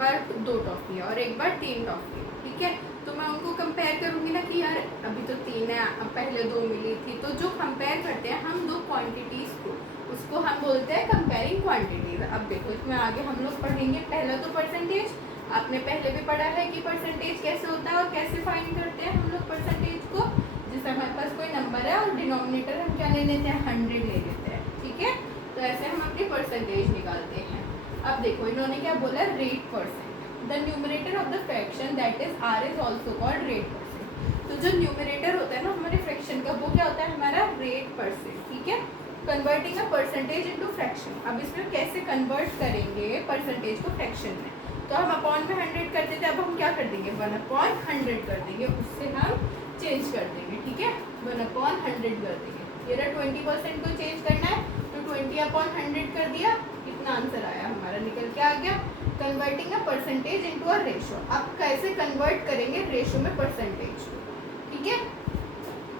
बार 2 toffee है और एक बार 3 टॉफी है, ठीक है। तो मैं उनको कंपेयर करूँगी ना कि यार अभी तो 3 है, अब पहले 2 मिली थी। तो जो कंपेयर करते हैं हम 2 क्वांटिटीज़ को, उसको हम बोलते हैं कंपेयरिंग क्वांटिटीज़। अब देखो इसमें आगे हम लोग पढ़ेंगे। पहला तो परसेंटेज, आपने पहले भी पढ़ा है कि परसेंटेज कैसे होता है और कैसे फाइंड करते हैं हम लोग परसेंटेज को। जैसे हमारे पास कोई नंबर है और डिनोमिनेटर हम क्या ले लेते हैं, 100 ले लेते हैं, ठीक है। तो ऐसे हम अपनी परसेंटेज निकालते हैं। अब देखो इन्होंने क्या बोला, rate percent. The numerator of the fraction that is r is also called rate percent. तो जो न्यूमरेटर होता है ना हमारे फ्रैक्शन का, वो क्या होता है, हमारा रेट परसेंट, ठीक है। Converting a percentage into fraction. अब इसमें कैसे कन्वर्ट करेंगे परसेंटेज को फ्रैक्शन में, तो हम अपॉन में 100 करते थे, अब हम क्या कर देंगे 1/100 कर देंगे, उससे हम चेंज कर देंगे, ठीक है। 1/100 कर देंगे। ये रहा 20% को चेंज करना है तो 20/100 कर दिया, कितना आंसर आया हमारा, निकल के आ गया। Converting a percentage into a ratio. अब कैसे कन्वर्ट करेंगे रेशो में परसेंटेज, ठीक है।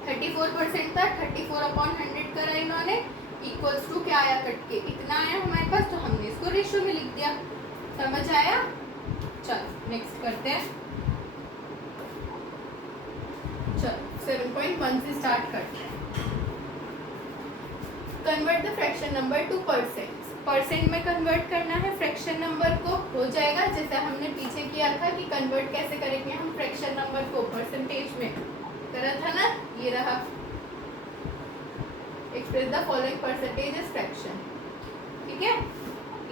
34% था, 34/100 करा इन्होंने, इक्वल्स टू क्या आया, कट के इतना आया हमारे पास, तो हमने इसको रेशो में लिख दिया। समझ आया। चलो नेक्स्ट करते हैं। चलो 7.1 से स्टार्ट करते हैं। Convert the fraction number two percent. Percent में कन्वर्ट करना है फ्रैक्शन नंबर को, हो जाएगा जैसे हमने पीछे किया था कि कन्वर्ट कैसे करेंगे हम फ्रैक्शन नंबर को परसेंटेज में, करा था ना। ये रहा, express the following percentage is fraction, ठीक है।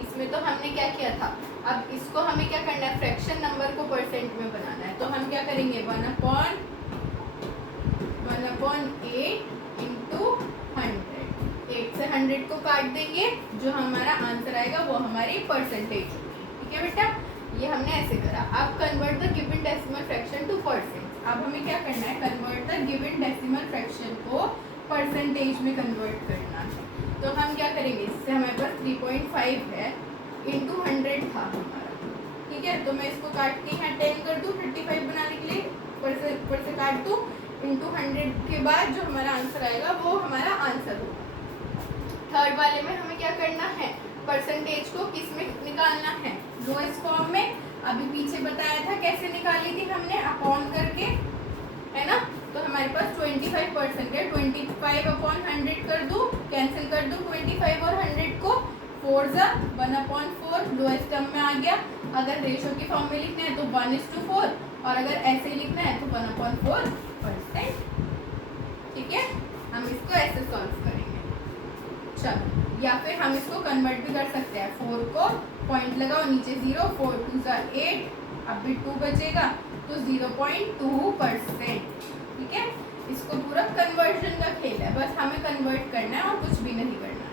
इसमें तो हमने क्या किया था, अब इसको हमें क्या करना है, फ्रैक्शन नंबर को परसेंट में बनाना है। तो हम क्या करेंगे 1/8 इंटू 100। 8 से 100 को काट देंगे, जो हमारा आंसर आएगा वो हमारी परसेंटेज होगी, ठीक है बेटा। ये हमने ऐसे करा। अब convert the given decimal fraction two percent. अब हमें क्या करना है, convert the given decimal fraction को परसेंटेज में कन्वर्ट करना है। तो हम क्या करेंगे, इससे हमारे पास 3.5 है, इंटू 100 था हमारा, ठीक है। तो मैं इसको काट के यहाँ 10 कर दूँ 35 बनाने के लिए, ऊपर से काट दूँ, इंटू 100 के बाद जो हमारा आंसर आएगा वो हमारा आंसर होगा। थर्ड वाले में हमें क्या करना है, परसेंटेज को किस में निकालना है, लोएस्ट फॉर्म में। अभी पीछे बताया था कैसे निकाली थी हमने, अपॉन करके, है ना। तो हमारे पास 25% है, 25/100 कर दूँ, कैंसिल कर दूँ 25 और 100 को, 4 ज़ा 1/4 लोएस्ट टर्म में आ गया। अगर रेशो की फॉर्म में लिखना है तो 1:4, और अगर ऐसे लिखना है तो 1/4%, ठीक है। हम इसको ऐसे सॉल्व करेंगे। चलो, या फिर हम इसको कन्वर्ट भी कर सकते हैं। 4 को पॉइंट लगाओ, नीचे 0, 4 2 ज़ा 8, अब भी 2 बचेगा तो 0.2%, ठीक है। इसको पूरा कन्वर्जन का खेल है, बस हमें कन्वर्ट करना है और कुछ भी नहीं करना है।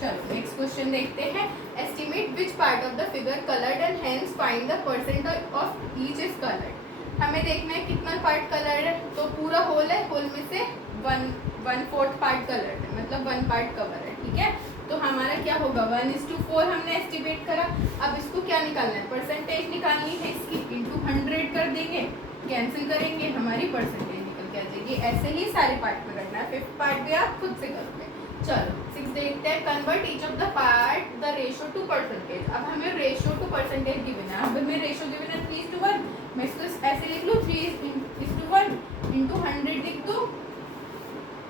चलो नेक्स्ट क्वेश्चन देखते हैं। Estimate which part of the figure coloured and hence find the percent of each is coloured. हमें देखना है कितना पार्ट कलर्ड है, तो पूरा होल है, होल में से 1/4 पार्ट कलर्ड है, मतलब 1 पार्ट कवर है, ठीक है। तो हमारा क्या होगा 1:4 हमने एस्टिमेट करा। अब इसको क्या निकालना है, परसेंटेज निकालनी है इसकी, इंटू 100 कर देंगे, कैंसिल करेंगे, हमारी परसेंटेज निकल के आ जाएगी। ऐसे ही सारे पार्ट में करना है, 5th पार्ट भी आप खुद से करोगे। चलो 6 देखते हैं। Convert each of the part the ratio two percentage. अब हमें रेशो टू परसेंटेज गिवन है। अब हमें रेशो गिवन है 3:1, मैं इसको ऐसे लिख लूँ 3:1 इंटू 100 लिख दूँ,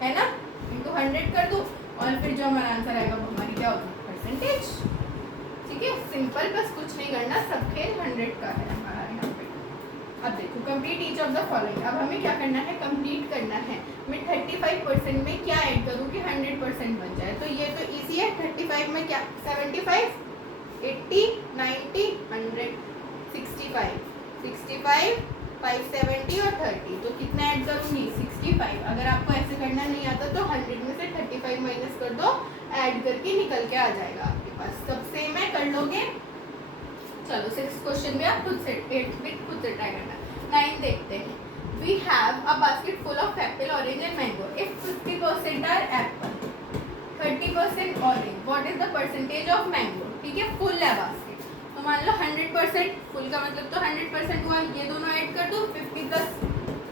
है ना, इंटू 100 कर दूँ, और फिर जो हमारा आंसर आएगा वो हमारी क्या होगी, परसेंटेज, ठीक है। सिंपल, बस कुछ नहीं करना, सब खेल 100 का है हमारा यहाँ पे। अब देखो complete each of the following. अब हमें क्या करना है, कंप्लीट करना है। मैं 35% में क्या ऐड करूँ कि 100% बन जाए, तो ये तो इजी है। 35 में क्या, 75, 80, 90, 100, 65, 570 और 30, तो कितना ऐड करूँगी 65। अगर आपको ऐसे करना नहीं आता तो 100 में से 35 माइनस कर दो, ऐड करके निकल के आ जाएगा आपके पास। सब सेम है, कर लोगे। चलो 6 क्वेश्चन में आप खुद से 8 भी खुद से ट्राई करना। 9 देखते हैं। We have a basket full of apple, orange and mango. If 50% are apple, 30% orange, what is the percentage of mango, ठीक है। फुल है बास्केट, तो मान लो 100%, फुल का मतलब तो 100% हुआ, ये दोनों ऐड कर दो, 50 +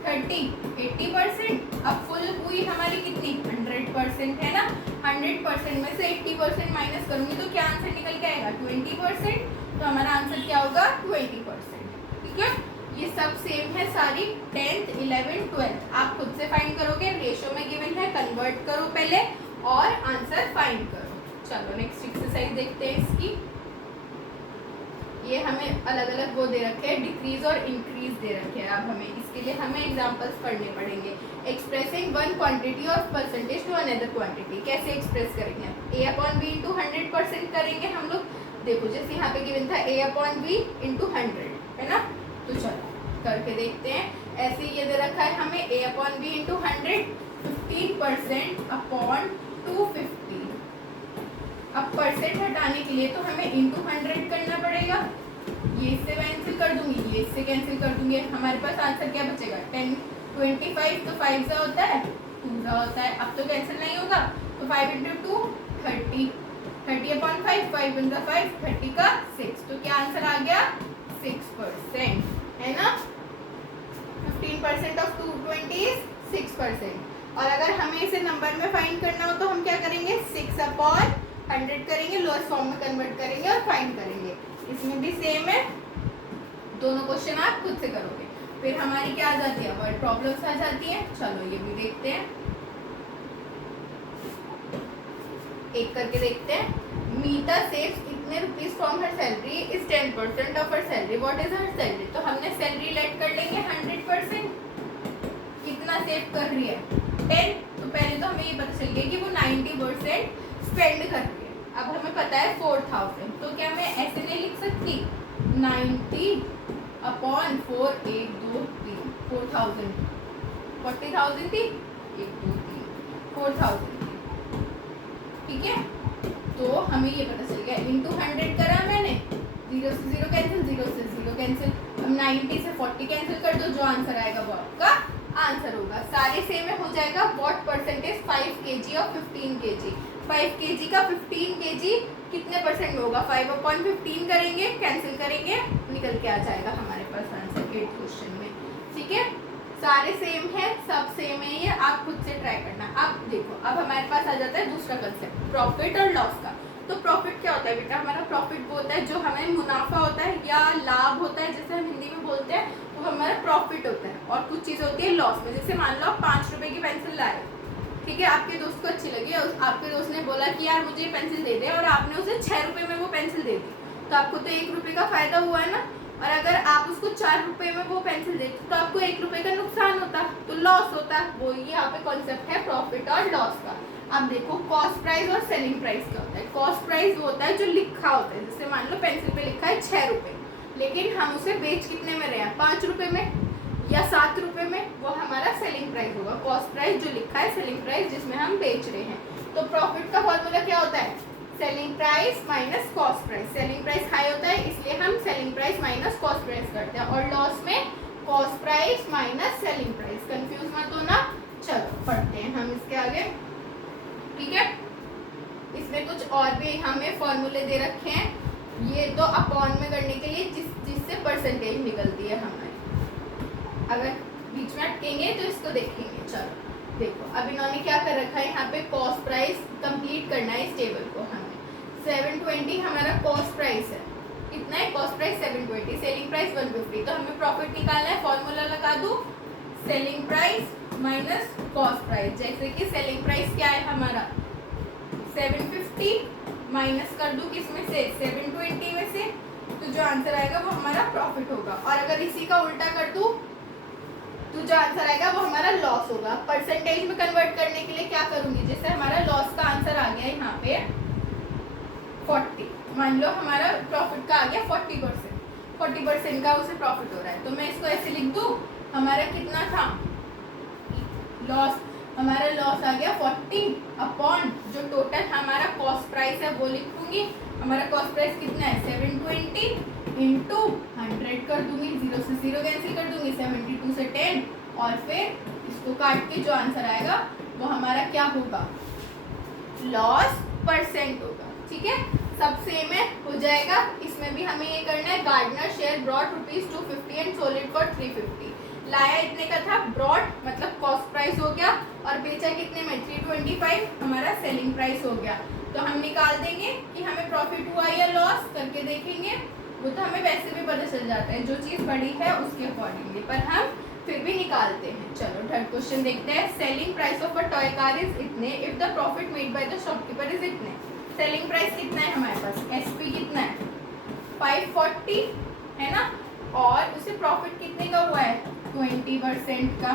30 80%। अब फुल हुई हमारी कितनी, 100% है ना। 100% में से 80% माइनस करूंगी तो क्या आंसर निकल के आएगा 20%। तो हमारा आंसर क्या होगा 20%। ठीक है, ये सब सेम है सारी 10th 11th 12th। आप खुद से फाइंड करोगे, रेशियो में गिवन है, कन्वर्ट करो पहले और आंसर फाइंड करो। चलो नेक्स्ट एक्सरसाइज देखते हैं इसकी। ये हमें अलग अलग वो दे रखे हैं, डिक्रीज और इंक्रीज दे रखे हैं। अब हमें इसके लिए हमें एग्जांपल्स पढ़ने पड़ेंगे। Expressing one quantity of percentage to another quantity, कैसे एक्सप्रेस करेंगे? a/b इंटू 100% करेंगे हम लोग। देखो जैसे यहाँ पे गिवन था a/b इंटू 100, है ना? तो चलो करके देखते हैं। ऐसे ये दे रखा है हमें a/b इंटू 100, 15% अपॉन 250। अब परसेंट हटाने के लिए तो हमें इंटू 100 करना पड़ेगा। ये इससे कैंसिल कर दूंगी, ये इससे कैंसिल कर दूंगी, हमारे पास आंसर क्या बचेगा? 10 25 तो 5 सा होता है, 2 सा होता है। अब तो कैंसिल नहीं होगा, तो 5 इंटू 2 30, 30 अपॉन 5, 5 वन सा 5, 30 का 6। तो क्या आंसर आ गया? 6%, है ना? 15% ऑफ 220 इज 6%। और अगर हमें इसे नंबर में फाइंड करना हो तो हम क्या करेंगे? 6 अपॉन 100 करेंगे, लोअर फॉर्म में कन्वर्ट करेंगे और फाइंड करेंगे। इसमें भी सेम है, दोनों क्वेश्चन आप खुद से करोगे। फिर हमारी क्या आ जाती है? वर्ड प्रॉब्लम्स आ जाती है। चलो ये भी देखते हैं, एक करके देखते हैं। मीता सेव्स इतने rupees from her salary is 10% of her salary, what is her salary? तो हमने सैलरी लेट कर लेंगे 100%। कितना सेव कर रही है? 10। तो पहले तो हमें ये पता चल गया कि वो 90% स्पेंड कर रही है। अब हमें पता है 4000, तो क्या मैं ऐसे नहीं लिख सकती? 90 अपॉन 4, 1 2 3, 4000, 40,000 थी, 1 2 3, 4000 थी। ठीक है, तो हमें ये पता चल गया। इंटू 100 करा मैंने, 0 से 0 कैंसिल, 0 से 0 कैंसिल। अब 90 से 40 कैंसिल कर दो, जो आंसर आएगा वो आपका आंसर होगा। सारे सेम में हो जाएगा। व्हाट परसेंटेज 5 kg और 15 kg? 5 kg का 15 kg कितने परसेंट में होगा? 5 अपॉन 15 करेंगे, कैंसिल करेंगे, निकल के आ जाएगा हमारे पास आंसर 8th क्वेश्चन में। ठीक है, सारे सेम है, सब सेम है, ये आप खुद से ट्राई करना। अब देखो, अब हमारे पास आ जाता है दूसरा कंसेप्ट, प्रॉफिट और लॉस का। तो प्रॉफिट क्या होता है बेटा? हमारा प्रॉफिट वो होता है जो हमें मुनाफा होता है या लाभ होता है, जैसे हम हिंदी में बोलते हैं, वो हमारा प्रॉफिट होता है। और कुछ चीज़ होती है लॉस में, जैसे मान लो आप 5 रुपए की पेंसिल लाए, ठीक है, आपके दोस्त को अच्छी लगी, आपके दोस्त ने बोला कि यार मुझे ये पेंसिल दे दे, और आपने उसे 6 रुपए में वो पेंसिल दे दी, तो आपको तो 1 रुपए का फायदा हुआ है ना। और अगर आप उसको 4 रुपए में वो पेंसिल देते तो आपको 1 रुपए का नुकसान होता, तो लॉस होता। वो ये यहाँ पे कॉन्सेप्ट है प्रॉफिट और लॉस का। अब देखो कॉस्ट प्राइस और सेलिंग प्राइस क्या होता है। कॉस्ट प्राइस वो होता है जो लिखा होता है, जैसे मान लो पेंसिल पे लिखा है 6 रुपए, लेकिन हम उसे बेच कितने में रहे हैं? 5 रुपए में या 7 रुपए में, वो हमारा सेलिंग प्राइस होगा। कॉस्ट प्राइस जो लिखा है, सेलिंग प्राइस जिसमें हम बेच रहे हैं। तो प्रॉफिट का फॉर्मूला क्या होता है? Selling price minus cost price. Selling price high होता है इसलिए हम selling price minus cost price करते हैं, और लॉस में cost price minus selling price. Confuse मत होना। चलो पढ़ते हैं हम इसके आगे। ठीक है, इसमें कुछ और भी हमें फॉर्मूले दे रखे हैं, ये तो अपॉन में करने के लिए जिससे परसेंटेज निकलती है हमारी। अगर बीच में अटकेंगे तो इसको देखेंगे। चलो देखो, अब इन्होंने क्या कर रखा है, यहाँ पे कॉस्ट प्राइस कंप्लीट करना है इस टेबल को हमें। 720 हमारा कॉस्ट प्राइस है, कितना है कॉस्ट प्राइस? 720, selling price 150। तो हमें प्रॉफिट निकालना है, फॉर्मूला लगा दूँ, selling price minus cost price. जैसे कि सेलिंग प्राइस क्या है हमारा 750, माइनस कर दूँ किसमें से? 720 में से, तो जो आंसर आएगा वो हमारा प्रॉफिट होगा। और अगर इसी का उल्टा कर दूँ तो जो आंसर आएगा वो हमारा लॉस होगा। परसेंटेज में कन्वर्ट करने के लिए क्या करूंगी? जैसे हमारा लॉस का आंसर आ गया यहाँ पे 40, मान लो हमारा प्रॉफिट का आ गया 40%, 40% का उसे प्रॉफिट हो रहा है, तो मैं इसको ऐसे लिख दूँ, हमारा कितना था लॉस? हमारा लॉस आ गया 40 अपॉन जो टोटल हमारा कॉस्ट प्राइस है वो लिखूंगी। हमारा कॉस्ट प्राइस कितना है? 720 इंटू 100 कर दूंगी, 0 से 0 कैंसिल कर दूंगी, 72 से 10, और फिर इसको काट के जो आंसर आएगा वो हमारा क्या होगा? लॉस परसेंट होगा। ठीक है, सब सेम है, हो जाएगा। इसमें भी हमें ये करना है, gardener share broad ₹250 and sold it for 350। लाया इतने का था, ब्रॉड मतलब कॉस्ट प्राइस हो गया, और बेचा कितने में? 325 हमारा सेलिंग प्राइस हो गया। तो हम निकाल देंगे कि हमें प्रॉफिट हुआ या लॉस, करके देखेंगे। वो तो हमें वैसे भी पता चल जाता है जो चीज़ बड़ी है उसके अकॉर्डिंगली, पर हम फिर भी निकालते हैं। चलो थर्ड क्वेश्चन देखते हैं। Selling price of a toy car is इतने if the profit made by the shopkeeper is इतने। सेलिंग प्राइस कितना है हमारे पास, एसपी कितना है 540 है ना, और उसे प्रॉफिट कितने का हुआ है 20% का।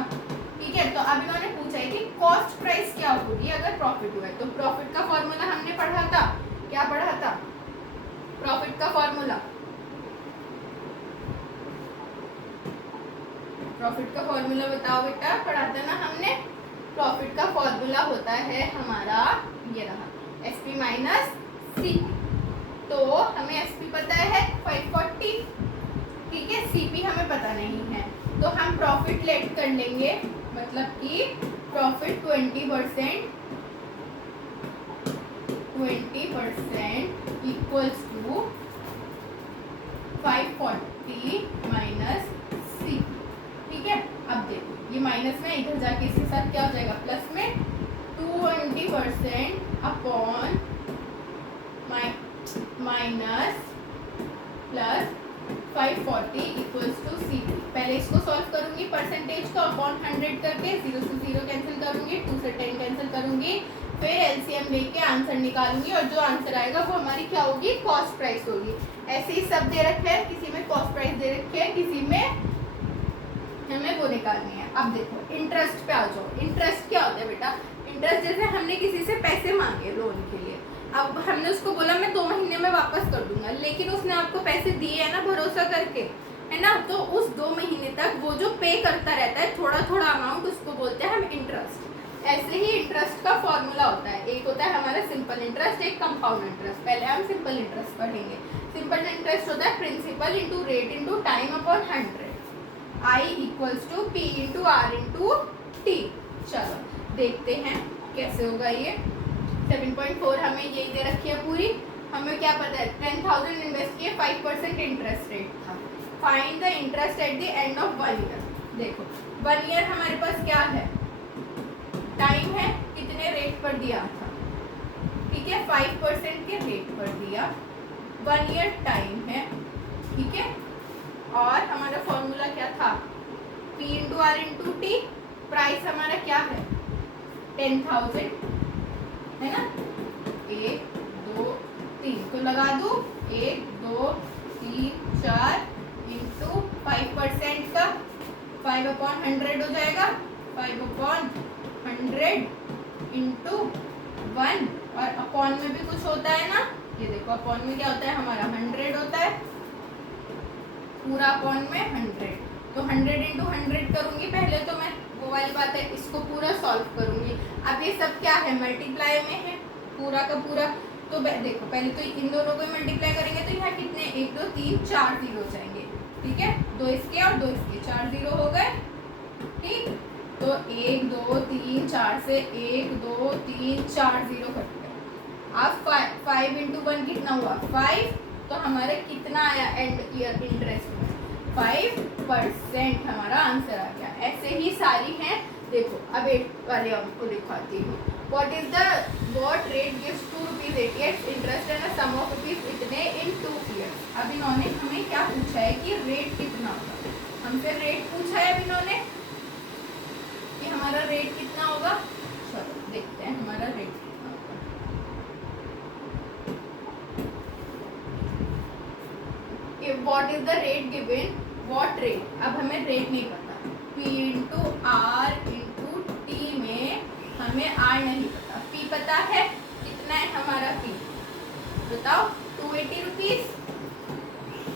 ठीक है, तो अब इन्होंने पूछा है कि कॉस्ट प्राइस क्या होगी अगर प्रॉफिट हुआ है। तो प्रॉफिट का फॉर्मूला हमने पढ़ा था, क्या पढ़ा था प्रॉफिट का फॉर्मूला, प्रॉफिट का फॉर्मूला बताओ बेटा, पढ़ा था ना हमने। प्रॉफिट का फॉर्मूला होता है हमारा ये रहा, एसपी माइनस सी। तो हमें एसपी पता है 540, ठीक है, सीपी हमें पता नहीं है, तो हम प्रॉफिट लेट कर लेंगे, मतलब कि प्रॉफिट 20% इक्वल्स टू 540 माइनस सी। ठीक है, अब देखो ये माइनस में इधर जाके इसके साथ क्या हो जाएगा प्लस में 20% upon minus plus 540 equals to C. पहले इसको सॉल्व करूंगी परसेंटेज को अपॉन 100 करके, 0 से 0 कैंसिल करूंगी, 2 से 10 कैंसिल करूंगी, फिर एलसीएम लेके आंसर निकालूंगी और जो आंसर आएगा वो हमारी क्या होगी कॉस्ट प्राइस होगी। ऐसे ही सब दे रखे हैं, किसी में कॉस्ट प्राइस दे रखी है, किसी में हमें वो निकालनी है। अब देखो इंटरेस्ट पे आ जाओ। इंटरेस्ट क्या होता है बेटा, इंटरेस्ट जैसे हमने किसी से पैसे मांगे लोन के लिए, अब हमने उसको बोला मैं 2 महीने में वापस कर दूंगा, लेकिन उसने आपको पैसे दिए है ना भरोसा करके, है ना, तो उस 2 महीने तक वो जो पे करता रहता है थोड़ा थोड़ा अमाउंट, उसको बोलते हैं हम इंटरेस्ट। ऐसे ही इंटरेस्ट का फॉर्मूला होता है, एक होता है हमारा सिंपल इंटरेस्ट, एक कंपाउंड इंटरेस्ट। पहले हम सिंपल इंटरेस्ट पढ़ेंगे। सिंपल इंटरेस्ट होता है principal into rate into time upon 100, I equals to P into R into T. चलो देखते हैं कैसे होगा ये। 7.4 हमें ये दे रखी है पूरी, हमें क्या पता है 10,000 इन्वेस्ट किए, 5% इंटरेस्ट रेट था। Find the interest at the end of 1 year. देखो 1 ईयर हमारे पास क्या है, टाइम है, कितने रेट पर दिया था, ठीक है 5% के रेट पर दिया, 1 ईयर टाइम है, ठीक है, और हमारा फॉर्मूला क्या था P into R into T. Price हमारा क्या है 10,000 है ना, 1 2 3 तो लगा दो 1 2 3 4 इंटू 5% का 5/100 हो जाएगा, 5/100 इंटू 1, और अपॉन में भी कुछ होता है ना, ये देखो अपॉन में क्या होता है हमारा 100 होता है, पूरा अपॉन में 100, तो 100 इंटू 100 करूंगी पहले, तो मैं वो वाली बात है इसको पूरा सॉल्व करूंगी। अब ये सब क्या है मल्टीप्लाई में है पूरा का पूरा, तो देखो पहले तो इन दोनों को मल्टीप्लाई करेंगे तो यहाँ कितने 1 2 3 4 जीरो जाएंगे, ठीक है, 2 इसके और 2 इसके 4 जीरो हो गए, ठीक, तो 1 2 3 4 से 1 2 3 4 जीरो कट गए। अब 5 इंटू 1 कितना हुआ 5, तो हमारे कितना आया एंड ईयर इंटरेस्ट में 5% हमारा आंसर आ गया। ऐसे ही सारी हैं, देखो अब एक वाले आपको दिखाती हूँ। what rate gives 2 rupees 88 interest है ना सम ऑफ रुपीज इतने इन 2 ईयर्स। अब इन्होंने हमें क्या पूछा है कि रेट कितना होगा, हमसे रेट पूछा है अब इन्होंने कि हमारा रेट कितना होगा। चलो देखते हैं हमारा रेट कितना होगा। What is the rate given, what rate, अब हमें रेट नहीं पता, P into R into T में हमें आर नहीं पता, P पता है कितना है हमारा P बताओ 280 रुपीज,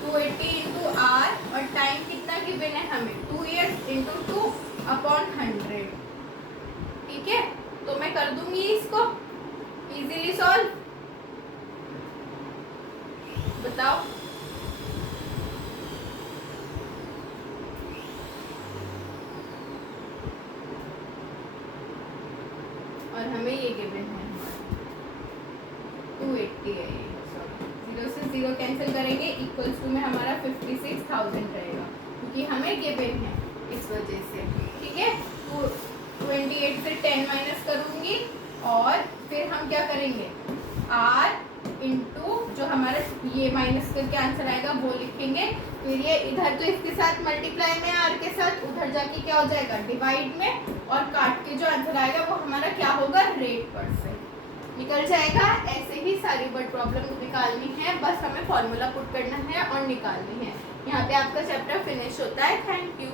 280 इंटू आर, और टाइम कितना गिवन है हमें 2 ईयर्स इंटू 2 अपॉन 100, ठीक है, तो मैं कर दूंगी इसको इजीली सॉल्व, बताओ और हमें ये गिवन है 280 है ये, सॉरी 0 से 0 कैंसिल करेंगे, इक्वल्स टू में हमारा 56,000 रहेगा क्योंकि हमें गिवन है इस वजह से, ठीक है। तो 28 से 10 माइनस करूंगी और फिर हम क्या करेंगे आर इंटू जो हमारा ये माइनस करके आंसर आएगा वो लिखेंगे, फिर ये इधर तो इसके साथ मल्टीप्लाई में आर के साथ, उधर जाके क्या हो जाएगा डिवाइड में, और काट के जो आंसर आएगा वो हमारा क्या होगा रेट % निकल जाएगा। ऐसे ही सारी वर्ड प्रॉब्लम निकालनी है, बस हमें फॉर्मूला पुट करना है और निकालनी है। यहाँ पे आपका चैप्टर फिनिश होता है। Thank you.